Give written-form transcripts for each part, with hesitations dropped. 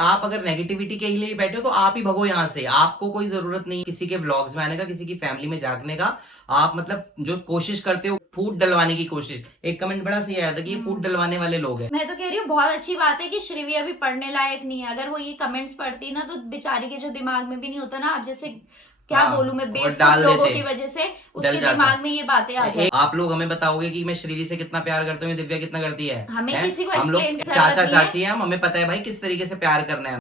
आप अगर नेगेटिविटी के लिए बैठे हो तो आप ही भगो यहाँ से। आपको कोई जरूरत नहीं किसी के व्लॉग्स में आने का, किसी की फैमिली में झांकने का। आप मतलब जो कोशिश करते हो फूट डलवाने की कोशिश, एक कमेंट बड़ा सही आया था कि ये फूट डलवाने वाले लोग हैं। मैं तो कह रही हूँ बहुत अच्छी बात है कि श्रीवी अभी पढ़ने लायक नहीं है। अगर वो ये कमेंट्स पढ़ती ना तो बेचारी के जो दिमाग में भी नहीं होता ना, आप जैसे क्या बोलूं मैं, बेवकूफ लोगों की वजह से उसके दिमाग में ये बातें आ जाए। आप लोग हमें बताओगे कि मैं श्रीवी से कितना प्यार करता हूँ, दिव्या कितना करती है। हमें किसी को हम लोग एक्सप्लेन की चाचा जरूरत नहीं है। चाची हैं, हमें पता है भाई किस तरीके से प्यार करना है।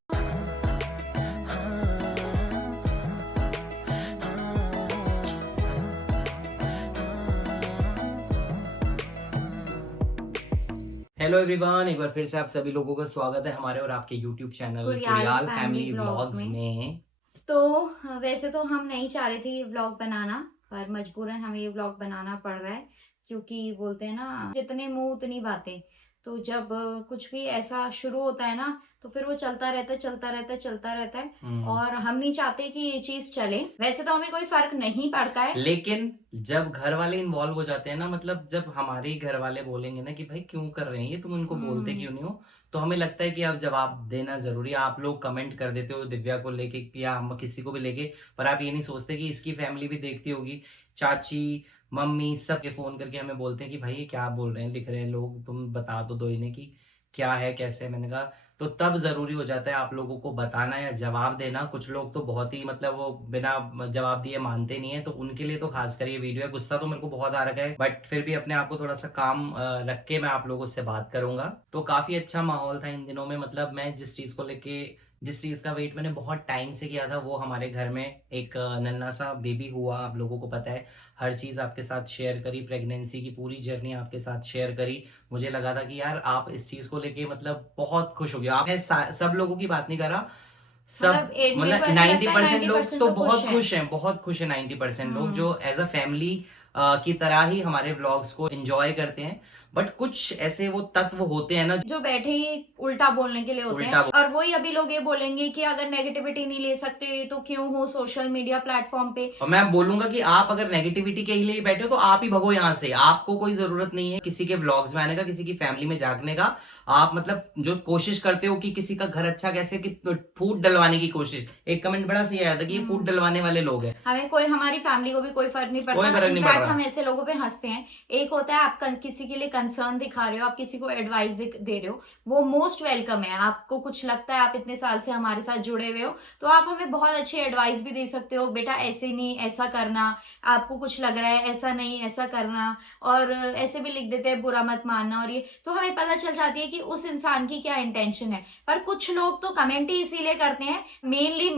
हेलो एवरीवन, एक बार फिर से आप सभी लोगों का स्वागत है हमारे और आपके यूट्यूब चैनल कुरियाल फैमिली व्लॉग्स में। तो वैसे तो हम नहीं चाह रहे थे ये व्लॉग बनाना, पर मजबूरन हमें ये व्लॉग बनाना पड़ रहा है, क्योंकि बोलते हैं ना जितने मुंह उतनी बातें। तो जब कुछ भी ऐसा शुरू होता है ना तो फिर वो चलता रहता है, चलता रहता है, चलता रहता है। और हम नहीं चाहते कि ये चीज चले। वैसे तो हमें कोई फर्क नहीं पड़ता है, लेकिन जब घर वाले इन्वॉल्व हो जाते हैं ना, मतलब जब हमारे घर वाले बोलेंगे ना कि भाई क्यों कर रहे हैं ये, तुम उनको बोलते क्यों नहीं हो, तो हमें लगता है कि अब जवाब देना जरूरी है। आप लोग कमेंट कर देते हो दिव्या को लेके या हम किसी को भी लेके, पर आप ये नहीं सोचते कि इसकी फैमिली भी देखती होगी। चाची, मम्मी सब के फोन करके हमें बोलते हैं कि भाई ये क्या बोल रहे हैं, लिख रहे हैं लोग, तुम बता दो इन्हें कि क्या है कैसे है। मैंने कहा तो तब जरूरी हो जाता है आप लोगों को बताना या जवाब देना। कुछ लोग तो बहुत ही मतलब वो बिना जवाब दिए मानते नहीं है, तो उनके लिए तो खास कर ये वीडियो है। गुस्सा तो मेरे को बहुत आ रखा है, बट फिर भी अपने आप को थोड़ा सा काम रख के मैं आप लोगों से बात करूंगा। तो काफी अच्छा माहौल था इन दिनों में। मतलब मैं जिस चीज को लेके, जिस चीज का वेट मैंने बहुत टाइम से किया था, वो हमारे घर में एक नन्हा सा बेबी हुआ। आप लोगों को पता है, हर चीज आपके साथ शेयर करी, प्रेगनेंसी की पूरी जर्नी आपके साथ शेयर करी। मुझे लगा था कि यार आप इस चीज को लेके मतलब बहुत खुश हो गया। आपने सब लोगों की बात नहीं करा, सब मतलब 90% लोग तो बहुत खुश हैं, बहुत खुश है। 90% लोग जो एज अ फैमिली की तरह ही हमारे व्लॉग्स को एंजॉय करते हैं। बट कुछ ऐसे वो तत्व होते हैं ना जो बैठे ही उल्टा बोलने के लिए होते हैं। और वही अभी लोग ये बोलेंगे कि अगर नेगेटिविटी नहीं ले सकते तो क्यों हो सोशल मीडिया प्लेटफॉर्म पे। और मैं बोलूंगा कि आप अगर नेगेटिविटी के लिए बैठे हो तो आप ही भगो यहाँ से। आपको कोई जरूरत नहीं है किसी के व्लॉग्स में आने का, किसी की फैमिली में झांकने का। आप मतलब जो कोशिश करते हो कि किसी का घर अच्छा कैसे, कि फूट डलवाने की कोशिश, एक कमेंट बड़ा सही आया था कि ये फूट डलवाने वाले लोग हैं। हमें कोई, हमारी फैमिली को भी कोई फर्क नहीं पड़ता। इनफैक्ट हम ऐसे लोगों पे हंसते हैं। एक होता है आप किसी के लिए कंसर्न दिखा रहे हो, आप किसी को एडवाइस दे रहे हो, वो मोस्ट वेलकम है। आपको कुछ लगता है, आप इतने साल से हमारे साथ जुड़े हुए हो, तो आप हमें बहुत अच्छी एडवाइस भी दे सकते हो। बेटा ऐसे नहीं, ऐसा करना, आपको कुछ लग रहा है ऐसा नहीं, ऐसा करना। और ऐसे भी लिख देते हैं बुरा मत मानना, और ये तो हमें पता चल जाती है कि उस इंसान की क्या इंटेंशन है। पर कुछ लोग तो कमेंट ही इसीलिए करते हैं, मेनली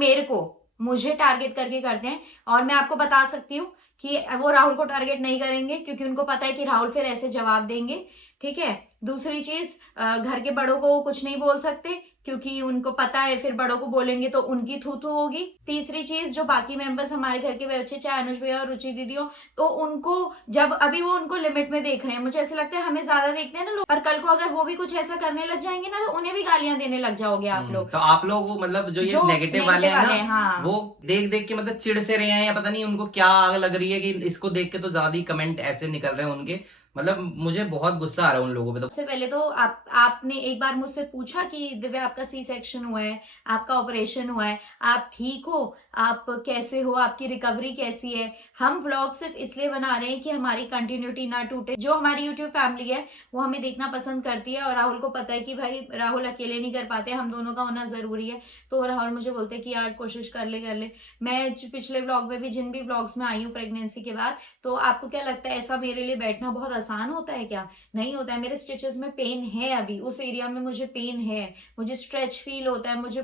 मुझे टारगेट करके करते हैं। और मैं आपको बता सकती हूँ कि वो राहुल को टारगेट नहीं करेंगे, क्योंकि उनको पता है कि राहुल फिर ऐसे जवाब देंगे। ठीक है। दूसरी चीज, घर के बड़ों को कुछ नहीं बोल सकते, क्योंकि उनको पता है फिर बड़ों को बोलेंगे तो उनकी थू थू होगी। तीसरी चीज, जो बाकी मेंबर्स हमारे घर के बच्चे, चाहे अनुज भैया और रुचि दीदी हो, तो उनको जब अभी वो उनको लिमिट में देख रहे हैं, मुझे ऐसा लगता है हमें ज्यादा देखते हैं ना लोग, पर कल को अगर वो भी कुछ ऐसा करने लग जाएंगे ना तो उन्हें भी गालियां देने लग जाओगे आप लोग। तो आप लोग मतलब जो ये नेगेटिव वाले हैं ना, हाँ, वो देख देख के मतलब चिढ़ से रहे हैं या पता नहीं उनको क्या आग लग रही है कि इसको देख के तो ज्यादा ही कमेंट ऐसे निकल रहे हैं उनके। मतलब मुझे बहुत गुस्सा आ रहा है उन लोगों पे। तो सबसे पहले तो आपने एक बार मुझसे पूछा कि दिव्या आपका सी सेक्शन हुआ है, आपका ऑपरेशन हुआ है, आप ठीक हो, आप कैसे हो, आपकी रिकवरी कैसी है। हम व्लॉग सिर्फ इसलिए बना रहे हैं कि हमारी कंटिन्यूटी ना टूटे। जो हमारी यूट्यूब फैमिली है वो हमें देखना पसंद करती है, और राहुल को पता है कि भाई राहुल अकेले नहीं कर पाते, हम दोनों का होना जरूरी है। तो राहुल मुझे बोलते हैं कि यार कोशिश कर ले। मैं पिछले व्लॉग में भी, जिन भी व्लॉग्स में आई हूँ प्रेगनेंसी के बाद, तो आपको क्या लगता है ऐसा मेरे लिए बैठना बहुत आसान होता है क्या? नहीं होता है। मेरे स्टिचेस में पेन है, अभी उस एरिया में मुझे पेन है, मुझे स्ट्रेच फील होता है, मुझे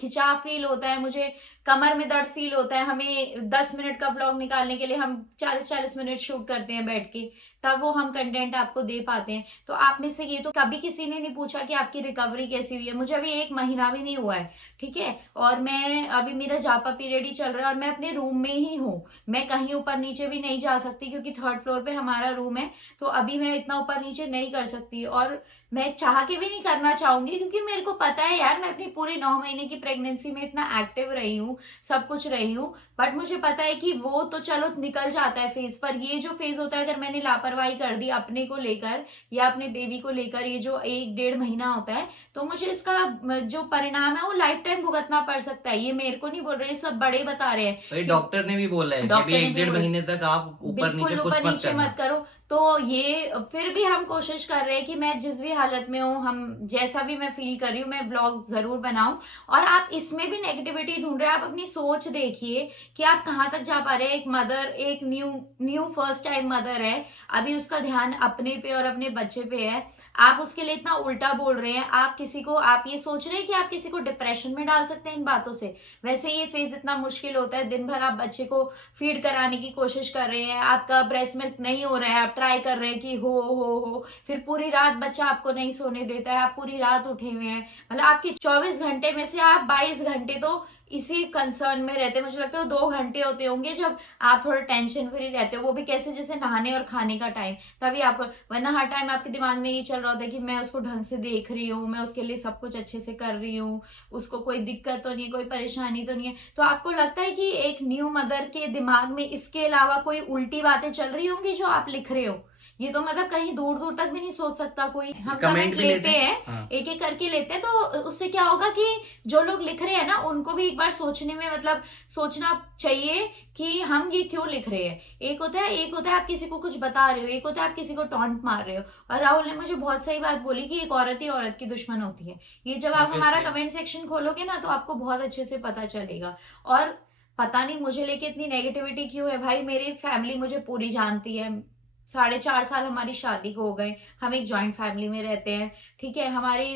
खिंचाव फील होता है, मुझे कमर में दर्द फील होता है। हमें 10 मिनट का व्लॉग निकालने के लिए हम 40-40 मिनट शूट करते हैं बैठ के, तब वो हम कंटेंट आपको दे पाते हैं। तो आप में से ये तो कभी किसी ने नहीं पूछा कि आपकी रिकवरी कैसी हुई है। मुझे अभी 1 महीना भी नहीं हुआ है, ठीक है, और मैं अभी, मेरा जापा पीरियड ही चल रहा है, और मैं अपने रूम में ही हूँ। मैं कहीं ऊपर नीचे भी नहीं जा सकती, क्योंकि 3rd फ्लोर पे हमारा रूम है, तो अभी मैं इतना ऊपर नीचे नहीं कर सकती, और मैं चाह के भी नहीं करना चाहूंगी, क्योंकि मेरे को पता है यार मैं अपनी पूरी 9 महीने की प्रेगनेंसी में इतना एक्टिव रही हूँ, सब कुछ रही हूँ, बट मुझे पता है कि वो तो चलो निकल जाता है फेज, पर ये जो फेज होता है अगर मैंने लापरवाही कर दी अपने को लेकर या अपने बेबी को लेकर, ये जो 1-1.5 महीना होता है, तो मुझे इसका जो परिणाम है वो लाइफ टाइम भुगतना पड़ सकता है। ये मेरे को नहीं बोल रहे, सब बड़े बता रहे हैं भाई कि डॉक्टर ने भी बोला है कि अभी डॉक्टर ने एक भी डेढ़ बोला महीने तक आप ऊपर नीचे बिल्कुल ऊपर कुछ मत नीचे करना। मत करो। तो ये फिर भी हम कोशिश कर रहे हैं कि मैं जिस भी हालत में हूँ, हम जैसा भी मैं फील कर रही हूँ, मैं व्लॉग जरूर बनाऊं। और आप इसमें भी नेगेटिविटी ढूंढ रहे हैं, आप अपनी सोच देखिए कि आप कहाँ तक जा पा रहे हैं। एक मदर, एक new new first time mother है, अभी उसका ध्यान अपने पे और अपने बच्चे पे है, आप उसके लिए इतना उल्टा बोल रहे हैं। आप किसी को, आप ये सोच रहे हैं कि आप किसी को डिप्रेशन में डाल सकते हैं इन बातों से। वैसे ये फेज इतना मुश्किल होता है, दिन भर आप बच्चे को फीड कराने की कोशिश कर रहे हैं, आपका ब्रेस्ट मिल्क नहीं हो रहा है, आप ट्राई कर रहे हैं कि हो, फिर पूरी रात बच्चा आपको नहीं सोने देता है, आप पूरी रात उठे हुए हैं, मतलब आपके 24 घंटे में से आप 22 घंटे तो इसी कंसर्न में रहते हैं। मुझे लगता है 2 घंटे होते होंगे जब आप थोड़ा टेंशन फ्री रहते हो, वो भी कैसे, जैसे नहाने और खाने का टाइम, तभी आपको, वरना हर टाइम आपके दिमाग में ये चल रहा होता है कि मैं उसको ढंग से देख रही हूँ, मैं उसके लिए सब कुछ अच्छे से कर रही हूँ, उसको कोई दिक्कत तो नहीं, कोई परेशानी तो नहीं है। तो आपको लगता है कि एक न्यू मदर के दिमाग में इसके अलावा कोई उल्टी बातें चल रही होंगी जो आप लिख रहे हो? ये तो मतलब कहीं दूर दूर तक भी नहीं सोच सकता कोई। हम कमेंट कमेंट भी लेते लेते हैं, हाँ। एक एक करके लेते हैं, तो उससे क्या होगा कि जो लोग लिख रहे हैं ना, उनको भी एक बार सोचने में, मतलब सोचना चाहिए कि हम ये क्यों लिख रहे हैं। एक होता है आप किसी को कुछ बता रहे हो, एक होता है आप किसी को टॉन्ट मार रहे हो। और राहुल ने मुझे बहुत सही बात बोली कि एक औरत ही औरत की दुश्मन होती है। ये जब आप हमारा ऑब्वियसली। कमेंट सेक्शन खोलोगे ना, तो आपको बहुत अच्छे से पता चलेगा। और पता नहीं मुझे लेके इतनी नेगेटिविटी क्यों है भाई, मेरी फैमिली मुझे पूरी जानती है। 4.5 साल हमारी शादी को हो गए, हम एक जॉइंट फैमिली में रहते हैं, ठीक है। हमारी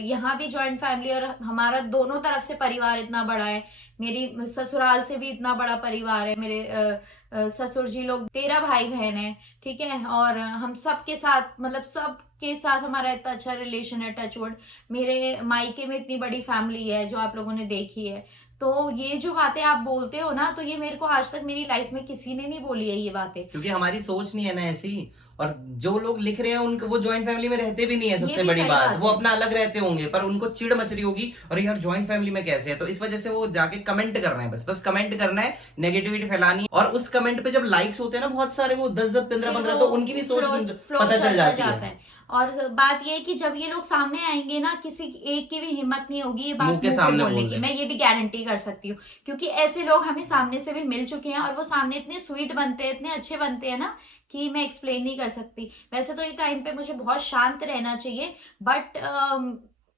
यहाँ भी जॉइंट फैमिली, और हमारा दोनों तरफ से परिवार इतना बड़ा है। मेरी ससुराल से भी इतना बड़ा परिवार है, मेरे ससुर जी लोग 13 भाई बहन है, ठीक है। और हम सबके साथ, मतलब सबके साथ हमारा इतना अच्छा रिलेशन है, टचवुड। मेरे मायके में इतनी बड़ी फैमिली है जो आप लोगों ने देखी है। तो ये जो बातें आप बोलते हो ना, तो ये मेरे को आज तक मेरी लाइफ में किसी ने नहीं बोली है ये बातें। क्योंकि हमारी सोच नहीं है ना ऐसी। और जो लोग लिख रहे हैं उनको, वो जॉइंट फैमिली में रहते भी नहीं है, ये सबसे भी बड़ी सही बात बात वो है। अपना अलग रहते होंगे, पर उनको चिढ़ मच रही होगी और यार जॉइंट फैमिली में कैसे है, तो इस वजह से वो जाके कमेंट कर रहे हैं। बस बस कमेंट करना है, नेगेटिविटी फैलानी है। और उस कमेंट पे जब लाइक्स होते हैं ना बहुत सारे, वो 10-10 15 फिर 15, वो तो उनकी भी सोच फ्लो पता चल चलता जाती जाता है। है। और बात ये है कि जब ये लोग सामने आएंगे ना, किसी एक की भी हिम्मत नहीं होगी ये मुंह बात के मुंह पे सामने बोलने बोल की, दे। मैं ये भी गारंटी कर सकती हूँ। क्योंकि ऐसे लोग हमें सामने से भी मिल चुके हैं, और वो सामने इतने स्वीट बनते हैं, इतने अच्छे बनते हैं ना, कि मैं एक्सप्लेन नहीं कर सकती। वैसे तो ये टाइम पे मुझे बहुत शांत रहना चाहिए, बट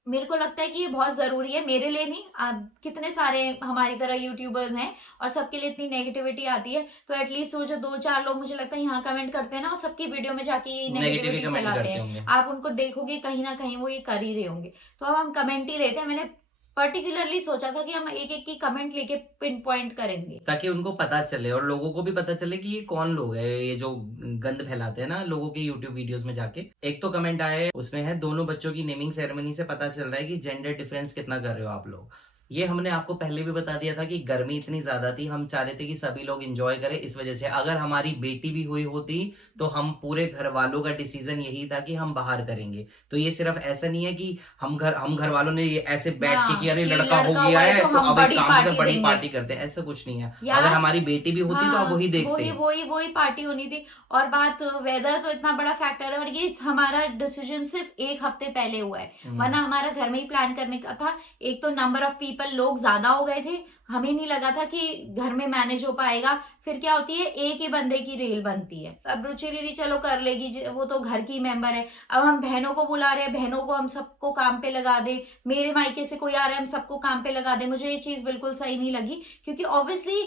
मेरे को लगता है कि ये बहुत जरूरी है, मेरे लिए नहीं, कितने सारे हमारी तरह यूट्यूबर्स हैं और सबके लिए इतनी नेगेटिविटी आती है। तो एटलीस्ट वो जो 2-4 लोग मुझे लगता है यहाँ कमेंट करते हैं ना, वो सबकी वीडियो में जाके ये नेगेटिव ही नेगेटिविटी कमेंट फैलाते करते हैं। होंगे। आप उनको देखोगे कहीं ना कहीं वो ये कर ही रहे होंगे। तो अब हम कमेंट ही लेते हैं। मैंने पर्टिकुलरली सोचा था कि हम एक एक की कमेंट लेके पिन पॉइंट करेंगे। ताकि उनको पता चले और लोगों को भी पता चले कि ये कौन लोग है, ये जो गंद फैलाते हैं ना लोगों के यूट्यूब वीडियोस में जाके। एक तो कमेंट आया है, उसमें है दोनों बच्चों की नेमिंग सेरेमनी से पता चल रहा है कि जेंडर डिफरेंस कितना कर रहे हो आप लोग। ये हमने आपको पहले भी बता दिया था कि गर्मी इतनी ज्यादा थी, हम चाह रहे थे कि सभी लोग एंजॉय करें। इस वजह से अगर हमारी बेटी भी हुई होती तो हम पूरे घर वालों का डिसीजन यही था कि हम बाहर करेंगे। तो ये सिर्फ ऐसा नहीं है कि हम घर वालों ने ये ऐसे बैठ के कि हाँ अरे कि लड़का हो लड़का गया हुआ है है तो तो हम अब एक बड़ी काम कर पार्टी बड़ी देंगे पार्टी करते हैं, ऐसा कुछ नहीं है। अगर यार। हमारी बेटी भी होती तो आप हाँ, वही देखते। वही वही वही पार्टी होनी थी। और बात, वेदर तो इतना बड़ा फैक्टर है, और ये हमारा डिसीजन सिर्फ 1 हफ्ते पहले हुआ है, वरना हमारा घर में ही प्लान करने का था। एक तो नंबर ऑफ पीपल, लोग ज्यादा हो गए थे, हमें नहीं लगा था कि घर में मैनेज हो पाएगा। फिर क्या होती है, एक ही बंदे की रेल बनती है। अब रुचि दीदी चलो कर लेगी, वो तो घर की मेंबर है। अब हम बहनों को बुला रहे हैं, बहनों को हम सबको काम पे लगा दे, मेरे मायके से कोई आ रहा है हम सबको काम पे लगा दे, मुझे ये चीज बिल्कुल सही नहीं लगी। क्योंकि ऑब्वियसली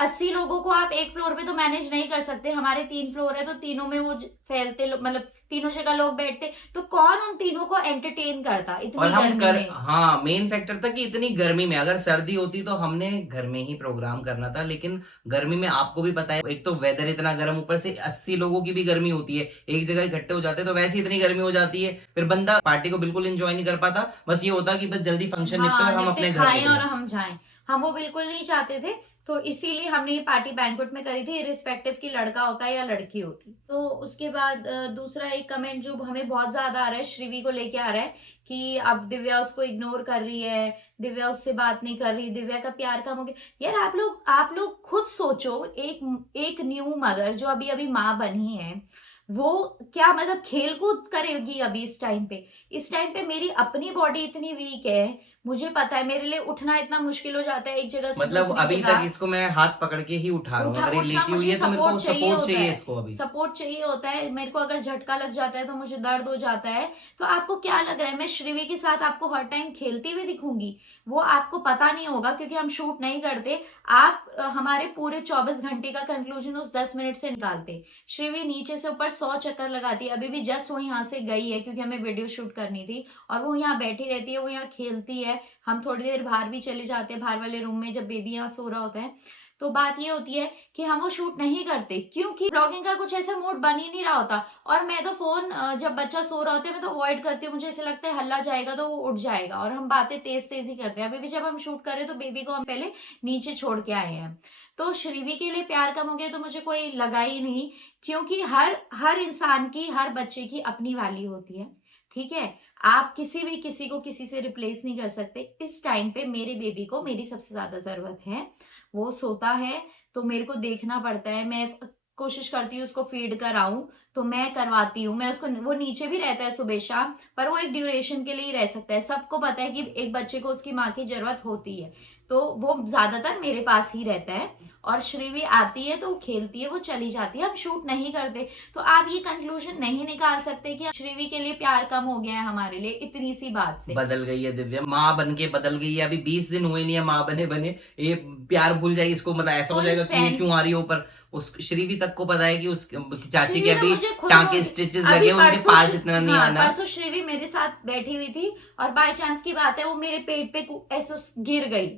80 लोगों को आप एक फ्लोर पे तो मैनेज नहीं कर सकते। हमारे 3 फ्लोर है, तो तीनों में वो फैलते मतलब तीनों जगह लोग बैठते, तो कौन उन तीनों को एंटरटेन करता और इतनी हम गर्मी कर, में। हाँ मेन फैक्टर था कि इतनी गर्मी में अगर सर्दी होती तो हमने घर में ही प्रोग्राम करना था, लेकिन गर्मी में आपको भी पता है, एक तो वेदर इतना गर्म, ऊपर से 80 लोगों की भी गर्मी होती है, एक जगह इकट्ठे हो जाते हैं तो वैसे इतनी गर्मी हो जाती है, फिर बंदा पार्टी को बिल्कुल एंजॉय नहीं कर पाता। बस ये होता कि बस जल्दी फंक्शन निपटे और हाँ, हम निपटे अपने घर खाएं और निकले। हम जाएं, हम वो बिल्कुल नहीं चाहते थे। तो इसीलिए हमने ये पार्टी बैंक्वेट में करी थी, इरिस्पेक्टिव कि लड़का होता है या लड़की होती। तो उसके बाद दूसरा एक कमेंट जो हमें बहुत ज्यादा आ रहा है, श्रीवी को लेके आ रहा है कि अब दिव्या उसको इग्नोर कर रही है, दिव्या उससे बात नहीं कर रही, दिव्या का प्यार कम हो गया। यार आप लोग खुद सोचो, एक न्यू मदर जो अभी अभी माँ बनी है, वो क्या मतलब खेल कूद करेगी अभी इस टाइम पे मेरी अपनी बॉडी इतनी वीक है, मुझे पता है मेरे लिए उठना इतना मुश्किल हो जाता है एक जगह से मतलब दूसरी अभी तक जगह। इसको मैं हाथ पकड़ के ही उठा रहा हूँ, अगर ये उठना लेटी हुई मुझे है तो मेरे को सपोर्ट चाहिए सपोर्ट होता चाहिए है, इसको अभी। सपोर्ट चाहिए होता है मेरे को। अगर झटका लग जाता है तो मुझे दर्द हो जाता है। तो आपको क्या लग रहा है मैं श्रीवी के साथ आपको हर टाइम खेलती हुई दिखूंगी? वो आपको पता नहीं होगा क्योंकि हम शूट नहीं करते। आप हमारे पूरे 24 घंटे का कंक्लूजन उस 10 मिनट से निकालते। श्रीवी नीचे से ऊपर 100 चक्कर लगाती है, अभी भी जस्ट वो यहाँ से गई है क्योंकि हमें वीडियो शूट करनी थी, और वो यहाँ बैठी रहती है, वो यहाँ खेलती है। हम थोड़ी देर बाहर भी चले जाते हैं, बाहर वाले रूम में, जब बेबी यहाँ सो रहा होता है। तो बात ये होती है कि हम वो शूट नहीं करते क्योंकि ब्लॉगिंग का कुछ ऐसा मूड बन ही नहीं रहा होता। और मैं तो फोन जब बच्चा सो रहा होता है मैं तो अवॉइड करती हूँ, मुझे ऐसा लगता है हल्ला जाएगा तो वो उठ जाएगा, और हम बातें तेज तेज ही करते हैं। अभी भी जब हम शूट कर रहे हैं तो बेबी को हम पहले नीचे छोड़ के आए हैं। तो श्रीवी के लिए प्यार कम हो गया तो मुझे कोई लगा ही नहीं, क्योंकि हर हर इंसान की, हर बच्चे की अपनी वैल्यू होती है, ठीक है। आप किसी को किसी से रिप्लेस नहीं कर सकते। इस टाइम पे मेरे बेबी को मेरी सबसे ज्यादा जरूरत है। वो सोता है तो मेरे को देखना पड़ता है, मैं कोशिश करती हूँ उसको फीड कराऊं, तो मैं करवाती हूँ। मैं उसको, वो नीचे भी रहता है सुबह शाम, पर वो एक ड्यूरेशन के लिए ही रह सकता है। सबको पता है कि एक बच्चे को उसकी माँ की जरूरत होती है, तो वो ज्यादातर मेरे पास ही रहता है। और श्रीवी आती है तो वो खेलती है, वो चली जाती है, हम शूट नहीं करते। तो आप ये कंक्लूजन नहीं निकाल सकते कि श्रीवी के लिए प्यार कम हो गया है हमारे लिए इतनी सी बात से। बदल गई है दिव्या, माँ बन के बदल गई है, अभी 20 दिन हुए नहीं है माँ बने बने, ये प्यार भूल जाएगी इसको, मतलब ऐसा हो कोई जाएगा कि ये सेंस, क्यों आ रही है ऊपर। उस श्रीवी तक को पता है कि उस चाची के श्रीवी तो अभी मुझे खुद टाँके बोलती, स्टिचेस अभी लगे हैं, उनके परसों पास इतना नहीं हाँ आना। परसों श्रीवी मेरे साथ बैठी हुई थी और बाय चांस की बात है वो मेरे पेट पे ऐसे गिर गई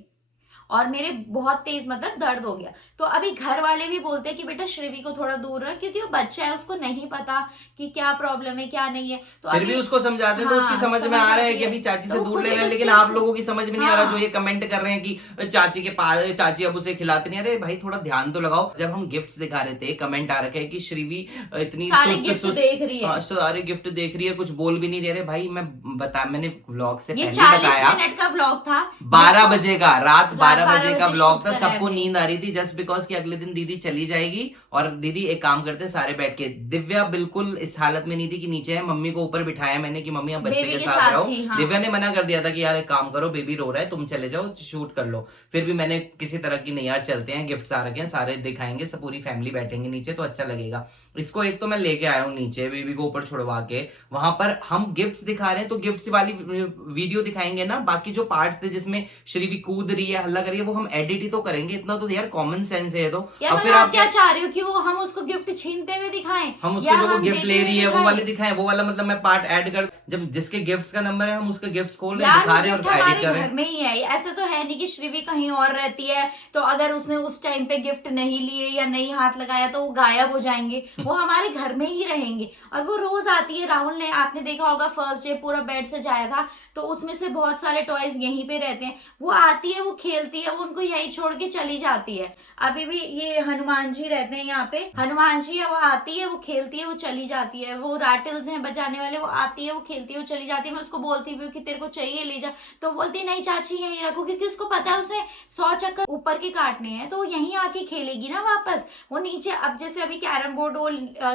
और मेरे बहुत तेज मतलब दर्द हो गया। तो अभी घर वाले भी बोलते हैं कि बेटा श्रीवी को थोड़ा दूर रख, क्योंकि वो बच्चा है, उसको नहीं पता कि क्या प्रॉब्लम है क्या नहीं है। तो फिर अभी भी उसको समझाते हैं तो उसकी हाँ समझ में आ रहा है आती कि है, अभी चाची तो से वो दूर खुद ले रहे हैं, एक लेकिन स्टेप आप से, लोगों की समझ में नहीं आ रहा जो हाँ ये कमेंट कर रहे हैं कि चाची के पास, चाची अब उसे खिलाते नहीं। अरे भाई थोड़ा ध्यान तो लगाओ। जब हम गिफ्ट्स दिखा रहे थे, कमेंट आ रखे है कि श्रीवी इतनी सारे सुस्त गिफ्ट सुस्त, देख रही है। सारे गिफ्ट देख रही है, कुछ बोल भी नहीं रहे। भाई मैंने व्लॉग से ये पहले 40 बताया, मिनट का व्लॉग था 12 जिसको बजे का, रात 12 बजे का व्लॉग शूट था। करा है सबको हमने। नींद आ रही थी जस्ट बिकॉज कि अगले दिन दीदी चली जाएगी। और दीदी एक काम करते हैं सारे बैठ के, दिव्या बिल्कुल इस हालत में नहीं थी कि नीचे है, मम्मी को ऊपर बिठाया मैंने कि मम्मी आप बच्चे बेबी के के साथ साथ रहो। थी, हाँ। दिव्या ने मना कर दिया था कि यार एक काम करो, बेबी रो रहा है, तुम चले जाओ शूट कर लो। फिर भी मैंने किसी तरह की, नहीं यार चलते हैं, गिफ्ट आ रखे हैं, सारे दिखाएंगे, सब पूरी फैमिली बैठेंगे नीचे तो अच्छा लगेगा। इसको एक तो मैं लेके आया हूँ नीचे, बेबी को ऊपर छुड़वा के। वहां पर हम गिफ्ट्स दिखा रहे हैं तो गिफ्ट्स वाली वीडियो दिखाएंगे ना, बाकी जो पार्ट्स थे जिसमें श्रीवी कूद रही है, हल्ला करिए, वो हम एडिट ही तो करेंगे। इतना तो यार कॉमन सेंस है। तो यार अब मतलब फिर आप आप क्या चाह रहे हो कि वो हम उसको गिफ्ट छीनते हुए दिखाएं, हम उसको या जो वो हम गिफ्ट देते ले हुए रही है वो दिखाएं? वाले दिखाएं, वो वाला मतलब मैं पार्ट ऐड कर, जब जिसके गिफ्ट्स का नंबर है हम उसके गिफ्ट्स खोल रहे हैं, यार दिखा वो रहे हैं गिफ्ट और एडिट हमारे कर रहे घर हैं। में ही है, ऐसा तो है नहीं कि श्रीवी कहीं और रहती है तो अगर उसने उस टाइम पे गिफ्ट नहीं लिए या नहीं हाथ लगाया तो वो गायब हो जाएंगे। वो हमारे घर में ही रहेंगे और वो रोज आती है। राहुल ने, आपने देखा होगा फर्स्ट डे पूरा बेड सजाया था तो उसमें से बहुत सारे टॉयज यहीं पे रहते हैं। वो आती है, वो खेलती है, वो उनको यही छोड़ के चली जाती है। अभी भी ये हनुमान जी रहते हैं यहाँ पे, हनुमान जी है, वो आती है, वो खेलती है, वो चली जाती है। वो रैटल्स हैं बजाने वाले, वो आती है, वो खेलती है, वो चली जाती है। मैं उसको बोलती भी हूँ कि तेरे को चाहिए ले जा, तो बोलती नहीं चाची यहीं रखो, क्योंकि उसको पता है उसे 100 चक्कर ऊपर के काटने हैं तो वो यहीं आके खेलेगी ना वापस। वो नीचे, अब जैसे अभी कैरम बोर्ड वो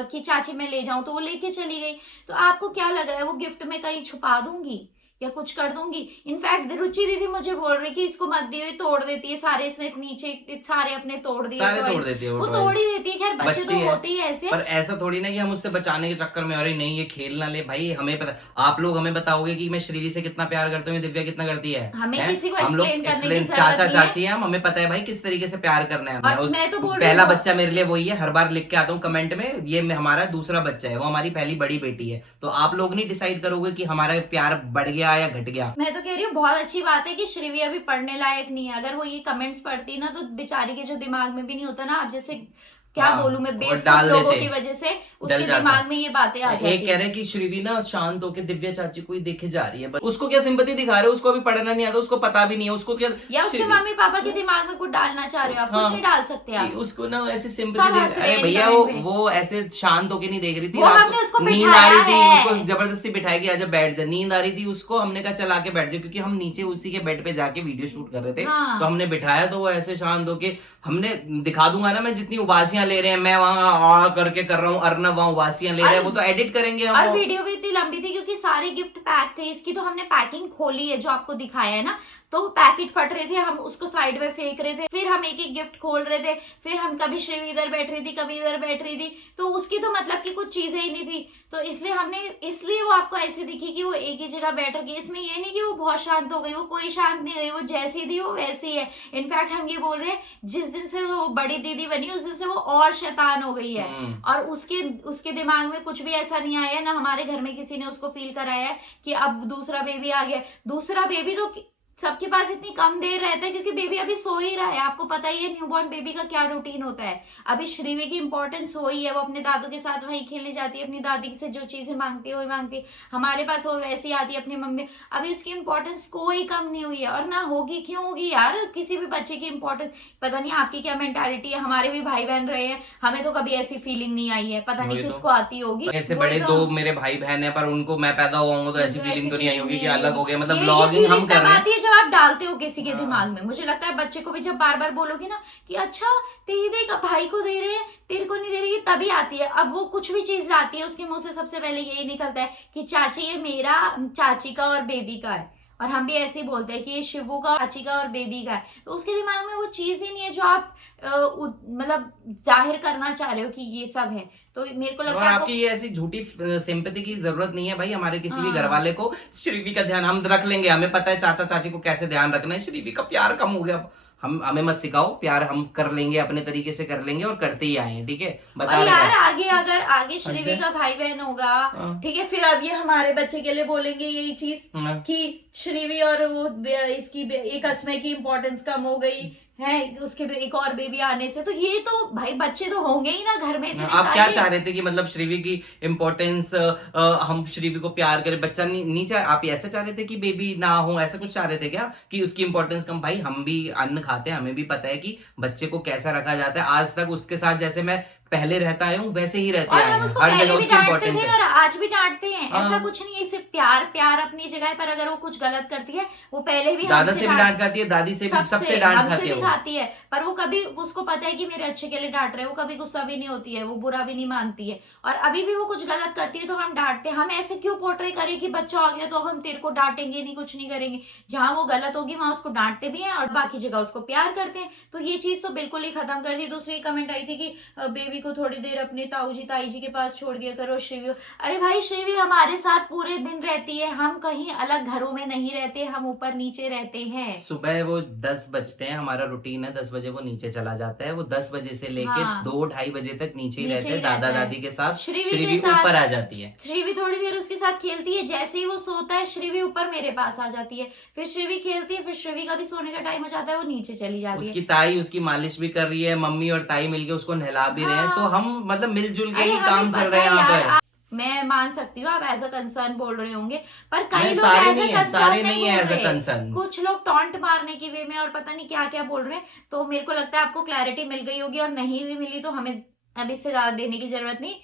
की चाची मैं ले जाऊं तो वो लेके चली गई। तो आपको क्या लग रहा है वो गिफ्ट में कहीं छुपा दूंगी या कुछ कर दूंगी? इनफैक्ट रुचि दीदी मुझे बोल रही कि इसको मत दियो, ये तोड़ देती है सारे, इसने नीचे सारे अपने तोड़ दिए सारे तोड़ टॉयज। देती है वो toys। तोड़ ही देती है, खैर बच्चे बच्ची तो है, होते ही ऐसे। पर ऐसा थोड़ी ना कि हम उससे बचाने के चक्कर में, अरे नहीं ये खेल ना ले। भाई हमें पता, आप लोग हमें बताओगे कि मैं श्रीवी से कितना प्यार करता हूँ, दिव्या कितना करती है, हमें किसी को हम लोग एक्सप्लेन करने की एक्सप्लेन, जरूरत चाचा नहीं है। चाची है, हमें पता है भाई किस तरीके से प्यार करना है और हमें। मैं तो बोल रही पहला हूँ, बच्चा मेरे लिए वही है, हर बार लिख के आता हूँ कमेंट में, ये हमारा दूसरा बच्चा है, वो हमारी पहली बड़ी बेटी है। तो आप लोग नहीं डिसाइड करोगे कि हमारा प्यार बढ़ गया या घट गया। मैं तो कह रही हूँ बहुत अच्छी बात है कि श्रीवी अभी पढ़ने लायक नहीं है। अगर वो ये कमेंट्स पढ़ती ना तो बेचारी के जो दिमाग में भी नहीं होता ना, आप जैसे क्या हाँ, बोलूं मैं, और बेवकूफ डाल लोगों देते, की वजह से डल उसके जाता। दिमाग में ये बातें आ एक जाती कह है। रहे हैं कि श्रीवी ना शांत होके दिव्या चाची को ही देखे जा रही है, बस उसको क्या सिंपैथी दिखा रहे हो, उसको अभी पढ़ना नहीं आता, उसको पता भी नहीं है, उसको क्या या उसके श्रीवी, मम्मी पापा के दिमाग में कुछ डालना चाह रहे हो आप, कुछ नहीं हाँ, डाल सकते कि आप। उसको ना ऐसे सिंपैथी सब देख, हंस रहे अरे हैं भैया कमेंट में। वो ऐसे शांत होके नहीं देख रही थी, वो रात हमने उसको को नींद आ बिठाया रही थी, उसको है। जबरदस्ती बिठाई कि आजा बैठ जा, नींद आ रही थी उसको, हमने कहा चला के बैठ जाओ, क्योंकि हम नीचे उसी के बेड पे जाके वीडियो शूट कर रहे थे, तो हाँ, हमने बिठाया, तो वो ऐसे शांत होके, हमने दिखा दूंगा ना मैं जितनी उबासियां ले रहे हैं, मैं वहां करके कर रहा हूँ, अर्नब वहां उबासियां ले रहा है, और वो तो एडिट करेंगे हम और वो। वीडियो भी इतनी लंबी थी क्योंकि सारे गिफ्ट पैक थे। इसकी तो हमने पैकिंग खोली है जो आपको दिखाया है ना, तो पैकेट फट रहे थे, हम उसको साइड में फेंक रहे थे, फिर हम एक एक गिफ्ट खोल रहे थे, फिर हम कभी श्रीवी इधर बैठ रही थी, कभी इधर बैठ रही थी, तो उसकी तो मतलब की कुछ चीजें ही नहीं थी, तो इसलिए वो आपको ऐसी दिखी कि वो एक ही जगह बैठ रही। इसमें ये नहीं कि वो बहुत शांत हो गई, वो कोई शांत नहीं गई, वो जैसी थी वो वैसी है। इनफैक्ट हम ये बोल रहे हैं, जिस दिन से वो बड़ी दीदी बनी उस दिन से वो और शैतान हो गई है, और उसके उसके दिमाग में कुछ भी ऐसा नहीं आया ना, हमारे घर में किसी ने उसको फील कराया है कि अब दूसरा बेबी आ गया। दूसरा बेबी तो सबके पास इतनी कम देर रहता है क्योंकि बेबी अभी सो ही रहा है, आपको पता ही है न्यूबॉर्न बेबी का क्या रूटीन होता है। अभी श्रीवी की इंपॉर्टेंस हो ही है, वो अपने दादू के साथ वहीं खेलने जाती है, अपनी दादी से जो चीजें मांगती है वही मांगती है, हमारे पास वो वैसी आती है अपनी मम्मी। अभी उसकी इंपॉर्टेंस कोई कम नहीं हुई है, और ना होगी, क्यों होगी यार, किसी भी बच्चे की इंपॉर्टेंस। पता नहीं आपकी क्या मेंटालिटी है, हमारे भी भाई बहन रहे हैं, हमें तो कभी ऐसी फीलिंग नहीं आई है, पता नहीं वही तो, किसको आती होगी। मेरे से वही बड़े तो, दो मेरे भाई बहन है, पर उनको मैं पैदा हुआ हूँ तो ऐसी तो फीलिंग ऐसी तो नहीं आई फीलिंग होगी नहीं कि आई अलग होगी। हो गया, मतलब ये ब्लॉगिंग हम फीलिंग कर तब रहे हैं। आती है जब आप डालते हो किसी के हाँ, दिमाग में। मुझे लगता है बच्चे को भी जब बार बार बोलोगे ना कि अच्छा तेरी देख भाई को दे रहे हैं तेरे को नहीं दे रही, तभी आती है। अब वो कुछ भी चीज लाती है उसके मुंह से सबसे पहले यही निकलता है कि चाची ये मेरा, चाची का और बेबी का है, और हम भी ऐसे ही बोलते हैं कि ये शिवू का, चाची का और बेबी का है। तो उसके दिमाग में वो चीज ही नहीं है जो आप मतलब जाहिर करना चाह रहे हो कि ये सब है। तो मेरे को और लगता है आपकी आपको, ये ऐसी झूठी सिंपैथी की जरूरत नहीं है भाई, हमारे किसी भी घर हाँ, वाले को श्रीवी का ध्यान हम रख लेंगे, हमें पता है चाचा चाची को कैसे ध्यान रखना है, श्रीवी का प्यार कम हो गया, हम हमें मत सिखाओ, प्यार हम कर लेंगे, अपने तरीके से कर लेंगे और करते ही आए हैं, ठीक है, और बता रहे यार क्या आगे अगर आगे हद श्रीवी है। का भाई बहन होगा, हाँ, ठीक है, फिर अब ये हमारे बच्चे के लिए बोलेंगे यही चीज हाँ, कि श्रीवी और वो इसकी एक असमय की इंपॉर्टेंस कम हो गई है उसके एक और बेबी आने से। तो ये तो भाई बच्चे तो होंगे ही ना घर में इतने आप क्या सारे। चाह रहे थे कि मतलब श्रीवी की इम्पोर्टेंस, हम श्रीवी को प्यार करें, बच्चा नहीं चाह, आप ऐसे चाह रहे थे कि बेबी ना हो, ऐसा कुछ चाह रहे थे क्या कि उसकी इंपॉर्टेंस कम? भाई हम भी अन्न खाते हैं, हमें भी पता है कि बच्चे को कैसा रखा जाता है, आज तक उसके साथ जैसे मैं पहले रहता आया हूँ वैसे ही रहते और आए हम हैं, उसको हर पहले जगह भी उसकी डांटते इंपॉर्टेंस थे है। और आज भी डांटते हैं, ऐसा हाँ, कुछ नहीं है। सिर्फ प्यार, प्यार अपनी जगह पर, अगर वो कुछ गलत करती है वो पहले भी दादा हमसे से भी डांट खाती है, दादी से भी, सबसे डांट हमसे खाती है भी वो। खाती है, पर वो कभी, उसको पता है कि मेरे अच्छे के लिए डांट रहे हैं, वो कभी गुस्सा भी नहीं होती है, वो बुरा भी नहीं मानती है। और अभी भी वो कुछ गलत करती है तो हम डांटते हैं। हम ऐसे क्यों पोर्ट्रे करें कि बच्चा आ गया तो अब हम तेरे को डांटेंगे नहीं, कुछ नहीं करेंगे। जहां वो गलत होगी वहां उसको डांटते भी हैं और बाकी जगह उसको प्यार करते हैं। तो ये चीज तो बिल्कुल ही खत्म कर दी। दूसरी कमेंट आई थी कि बेबी को थोड़ी देर अपने ताऊ जी ताई जी के पास छोड़ दिया करो श्रीवी। अरे भाई श्रीवी हमारे साथ पूरे दिन रहती है, हम कहीं अलग घरों में नहीं रहते, हम ऊपर नीचे रहते हैं। सुबह वो 10 बजते हैं, हमारा रूटीन है 10 बजे वो नीचे चला जाता है, वो 10 बजे से लेके हाँ, 2-2:30 बजे तक नीचे ही नीचे रहते ही हैं, दादा रहता है दादी के साथ, श्रीवी के श्रीवी साथ। ऊपर आ जाती है। श्रीवी थोड़ी देर उसके साथ खेलती है, जैसे ही वो सोता है श्रीवी ऊपर मेरे पास आ जाती है, फिर श्रीवी खेलती है, फिर श्रीवी का भी सोने का टाइम हो जाता है, वो नीचे चली जाती है। उसकी ताई उसकी मालिश भी कर रही है, मम्मी और ताई मिलके उसको नहला भी रहे हैं, तो हाँ, हम मतलब मिलजुल के अरे ही हमें काम चल पता रहे हैं है यहाँ यार, पर। मैं मान सकती हूँ आप एज अ कंसर्न बोल रहे होंगे, पर कई नहीं, लोग सारे एज अ नहीं है, कंसर्न सारे नहीं नहीं है बोल एज अ रहे, कंसर्न। कुछ लोग टॉन्ट मारने की वे में और पता नहीं क्या क्या बोल रहे हैं। तो मेरे को लगता है आपको क्लैरिटी मिल गई होगी, और नहीं भी मिली तो हमें अब इससे ज्यादा देने की जरूरत नहीं।